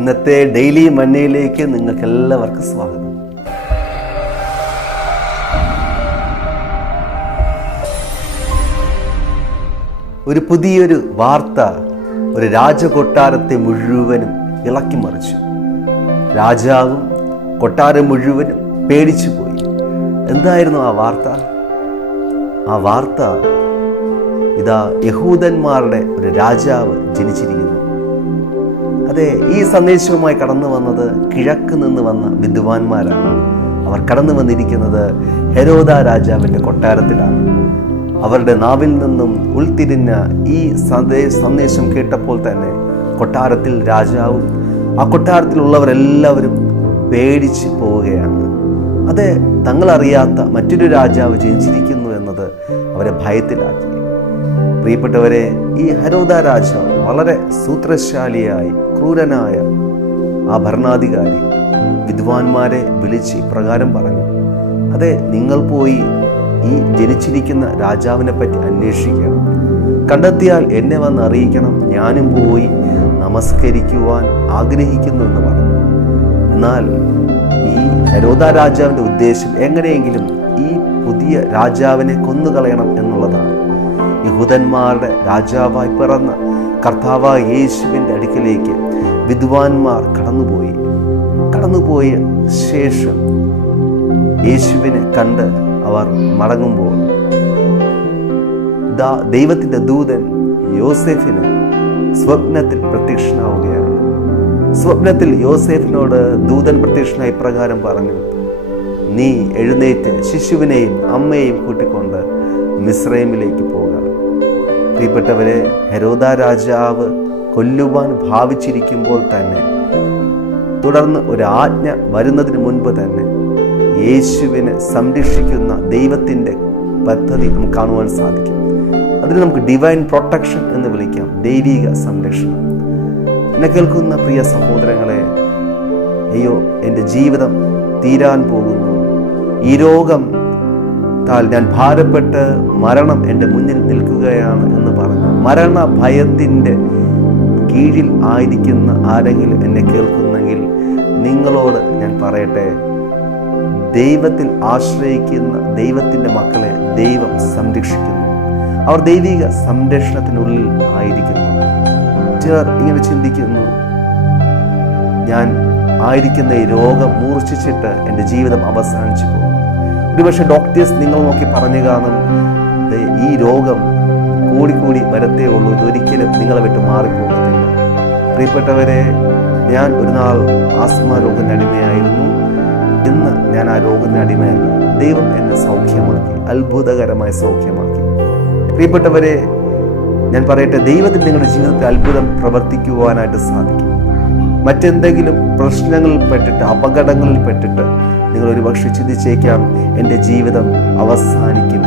ഇന്നത്തെ ഡെയിലി മന്നയിലേക്ക് നിങ്ങൾക്ക് എല്ലാവർക്കും സ്വാഗതം. ഒരു പുതിയൊരു വാർത്ത ഒരു രാജകൊട്ടാരത്തെ മുഴുവനും ഇളക്കി മറിച്ചു. രാജാവും കൊട്ടാരം മുഴുവനും പേടിച്ചു പോയി. എന്തായിരുന്നു ആ വാർത്ത? ആ വാർത്ത ഇതാ യഹൂദന്മാരുടെ ഒരു രാജാവ് ജനിച്ചിരിക്കുന്നു. അതെ ഈ സന്ദേശവുമായി കടന്നു വന്നത് കിഴക്ക് നിന്ന് വന്ന വിദ്വാൻമാരാണ്. അവർ കടന്നു വന്നിരിക്കുന്നത് ഹെരോദ രാജാവിന്റെ കൊട്ടാരത്തിലാണ്. അവരുടെ നാവിൽ നിന്നും ഉൾത്തിരിഞ്ഞ ഈ സന്ദേ സന്ദേശം കേട്ടപ്പോൾ തന്നെ കൊട്ടാരത്തിൽ രാജാവും ആ കൊട്ടാരത്തിലുള്ളവരെല്ലാവരും പേടിച്ചു പോവുകയാണ്. അതെ തങ്ങളറിയാത്ത മറ്റൊരു രാജാവ് ജനിച്ചിരിക്കുന്നു എന്നത് അവരെ ഭയത്തിലാക്കി. പ്രിയപ്പെട്ടവരെ ഈ ഹരോദ രാജാവ് വളരെ സൂത്രശാലിയായി ക്രൂരനായ ആ ഭരണാധികാരി വിദ്വാൻമാരെ വിളിച്ച് പ്രകാരം പറഞ്ഞു അതെ നിങ്ങൾ പോയി ഈ ജനിച്ചിരിക്കുന്ന രാജാവിനെ പറ്റി അന്വേഷിക്കണം. കണ്ടെത്തിയാൽ എന്നെ വന്ന് അറിയിക്കണം. ഞാനും പോയി നമസ്കരിക്കുവാൻ ആഗ്രഹിക്കുന്നു എന്ന് പറഞ്ഞു. എന്നാൽ ഈ ഹരോദ രാജാവിന്റെ ഉദ്ദേശം എങ്ങനെയെങ്കിലും ഈ പുതിയ രാജാവിനെ കൊന്നുകളയണം എന്നുള്ളതാണ്. യഹൂദന്മാരുടെ രാജാവായി പിറന്ന കർത്താവ് യേശുവിന്റെ അടുക്കിലേക്ക് വിദ്വാൻമാർ കടന്നുപോയി. കടന്നുപോയ ശേഷം യേശുവിനെ കണ്ട് അവർ മടങ്ങുമ്പോൾ ദൈവത്തിന്റെ ദൂതൻ യോസെഫിന് സ്വപ്നത്തിൽ പ്രത്യക്ഷനാവുകയാണ്. സ്വപ്നത്തിൽ യോസെഫിനോട് ദൂതൻ പ്രത്യക്ഷനായി പ്രകാരം പറഞ്ഞു നീ എഴുന്നേറ്റ് ശിശുവിനെയും അമ്മയെയും കൂട്ടിക്കൊണ്ട് മിസ്രൈമിലേക്ക് പോകാം. പ്രിയപ്പെട്ടവരെ ഹെരോദ രാജാവ് കൊല്ലുവാൻ ഭാവിച്ചിരിക്കുമ്പോൾ തന്നെ തുടർന്ന് ഒരു ആജ്ഞ വരുന്നതിന് മുൻപ് തന്നെ യേശുവിനെ സംരക്ഷിക്കുന്ന ദൈവത്തിന്റെ പദ്ധതി നമുക്ക് കാണുവാൻ സാധിക്കും. അതിന് നമുക്ക് ഡിവൈൻ പ്രൊട്ടക്ഷൻ എന്ന് വിളിക്കാം ദൈവിക സംരക്ഷണം. എന്നെ കേൾക്കുന്ന പ്രിയ സഹോദരങ്ങളെ അയ്യോ എന്റെ ജീവിതം തീരാൻ പോകുന്നു. ഈ രോഗം താൽ ഞാൻ ഭാരപ്പെട്ട് മരണം എന്റെ മുന്നിൽ നിൽക്കുകയാണ് എന്ന് പറഞ്ഞു. മരണ ഭയത്തിന്റെ കീഴിൽ ആയിരിക്കുന്ന ആരെങ്കിലും എന്നെ കേൾക്കുന്നെങ്കിൽ നിങ്ങളോട് ഞാൻ പറയട്ടെ ദൈവത്തിൽ ആശ്രയിക്കുന്ന ദൈവത്തിന്റെ മക്കളെ ദൈവം സംരക്ഷിക്കുന്നു. അവർ ദൈവിക സംരക്ഷണത്തിനുള്ളിൽ ആയിരിക്കുന്നു. ചിലർ ഇങ്ങനെ ചിന്തിക്കുന്നു ഞാൻ ആയിരിക്കുന്ന ഈ രോഗം മൂർച്ഛിച്ചിട്ട് എന്റെ ജീവിതം അവസാനിച്ചു പോകും. ഒരുപക്ഷെ ഡോക്ടേഴ്സ് നിങ്ങൾ നോക്കി പറഞ്ഞു കാണും ഈ രോഗം കൂടിക്കൂടി വരത്തേ ഉള്ളൂ. ഇതൊരിക്കലും നിങ്ങളെ വിട്ട് മാറിപ്പോകത്തില്ല. പ്രിയപ്പെട്ടവരെ ഞാൻ ഒരു നാൾ ആസ്മ രോഗത്തിന് അടിമയായിരുന്നു. ഇന്ന് ഞാൻ ആ രോഗത്തിന് അടിമയല്ല. ദൈവം എന്നെ സൗഖ്യമാക്കി അത്ഭുതകരമായി സൗഖ്യമാക്കി. പ്രിയപ്പെട്ടവരെ ഞാൻ പറയട്ടെ ദൈവത്തിന് നിങ്ങളുടെ ജീവിതത്തിൽ അത്ഭുതം പ്രവർത്തിക്കുവാനായിട്ട് സാധിക്കും. മറ്റെന്തെങ്കിലും പ്രശ്നങ്ങളിൽ പെട്ടിട്ട് അപകടങ്ങളിൽ പെട്ടിട്ട് നിങ്ങൾ ഒരുപക്ഷെ ചിന്തിച്ചേക്കാം എന്റെ ജീവിതം അവസാനിക്കും.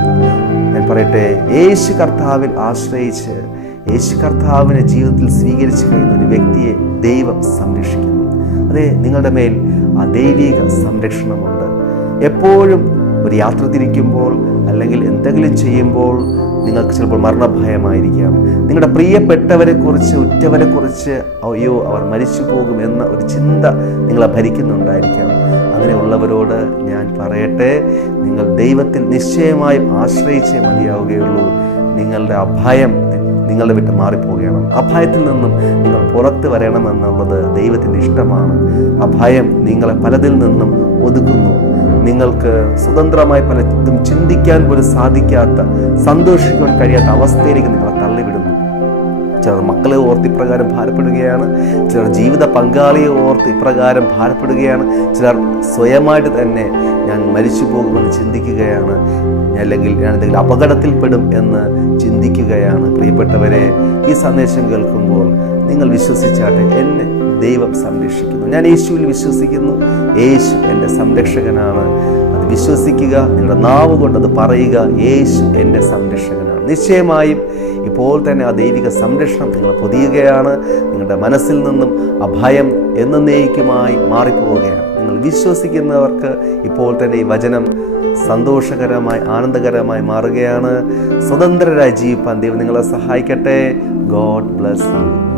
ഞാൻ പറയട്ടെ യേശു കർത്താവിൽ ആശ്രയിച്ച് യേശു കർത്താവിനെ ജീവിതത്തിൽ സ്വീകരിച്ചു കഴിയുന്ന ഒരു വ്യക്തിയെ ദൈവം സംരക്ഷിക്കുന്നു. അതെ നിങ്ങളുടെ മേൽ ആ ദൈവിക സംരക്ഷണമുണ്ട്. എപ്പോഴും ഒരു യാത്ര തിരിക്കുമ്പോൾ അല്ലെങ്കിൽ എന്തെങ്കിലും ചെയ്യുമ്പോൾ നിങ്ങൾക്ക് ചിലപ്പോൾ മരണഭയമായിരിക്കാം. നിങ്ങളുടെ പ്രിയപ്പെട്ടവരെ കുറിച്ച് ഉറ്റവരെ കുറിച്ച് അയ്യോ അവർ മരിച്ചു പോകും എന്ന ഒരു ചിന്ത നിങ്ങളെ ഭരിക്കുന്നുണ്ടായിരിക്കാം. അങ്ങനെയുള്ളവരോട് ഞാൻ പറയട്ടെ നിങ്ങൾ ദൈവത്തിൽ നിശ്ചയമായും ആശ്രയിച്ചേ മതിയാവുകയുള്ളൂ. നിങ്ങളുടെ ആ ഭയം നിങ്ങളുടെ വിട്ട് മാറിപ്പോവുകയാണ്. അഭയത്തിൽ നിന്നും നിങ്ങൾ പുറത്ത് വരണമെന്നുള്ളത് ദൈവത്തിന്റെ ഇഷ്ടമാണ്. അഭയം നിങ്ങളെ പലതിൽ നിന്നും ഒതുക്കുന്നു. നിങ്ങൾക്ക് സ്വതന്ത്രമായി പലതും ചിന്തിക്കാൻ പോലും സാധിക്കാത്ത സന്തോഷിക്കാൻ കഴിയാത്ത അവസ്ഥയിലേക്ക് നിങ്ങളെ ചിലർ മക്കളെ ഓർത്ത് ഇപ്രകാരം ഭാരപ്പെടുകയാണ് ചിലർ ജീവിത പങ്കാളിയെ ഓർത്ത് ഇപ്രകാരം ഭാരപ്പെടുകയാണ് ചിലർ സ്വയമായിട്ട് തന്നെ ഞാൻ മരിച്ചു പോകുമെന്ന് ചിന്തിക്കുകയാണ് അല്ലെങ്കിൽ ഞാൻ എന്തെങ്കിലും അപകടത്തിൽപ്പെടും എന്ന് ചിന്തിക്കുകയാണ്. പ്രിയപ്പെട്ടവരെ ഈ സന്ദേശം കേൾക്കുമ്പോൾ നിങ്ങൾ വിശ്വസിച്ചാട്ടെ എന്നെ ദൈവം സംരക്ഷിക്കുന്നു. ഞാൻ യേശുവിൽ വിശ്വസിക്കുന്നു. യേശു എന്റെ സംരക്ഷകനാണ്. അത് വിശ്വസിക്കുക നിങ്ങളുടെ നാവ് കൊണ്ടത് പറയുക യേശു എന്റെ സംരക്ഷകനാണ്. നിശ്ചയമായും ഇപ്പോൾ തന്നെ ആ ദൈവിക സംരക്ഷണം നിങ്ങൾ പൊതിയുകയാണ്. നിങ്ങളുടെ മനസ്സിൽ നിന്നും അഭയം എന്ന എന്നേക്കുമായി മാറിപ്പോവുകയാണ്. നിങ്ങൾ വിശ്വസിക്കുന്നവർക്ക് ഇപ്പോൾ തന്നെ ഈ വചനം സന്തോഷകരമായി ആനന്ദകരമായി മാറുകയാണ്. സ്വതന്ത്രരായി ജീവിപ്പാൻ ദൈവം നിങ്ങളെ സഹായിക്കട്ടെ. God bless you.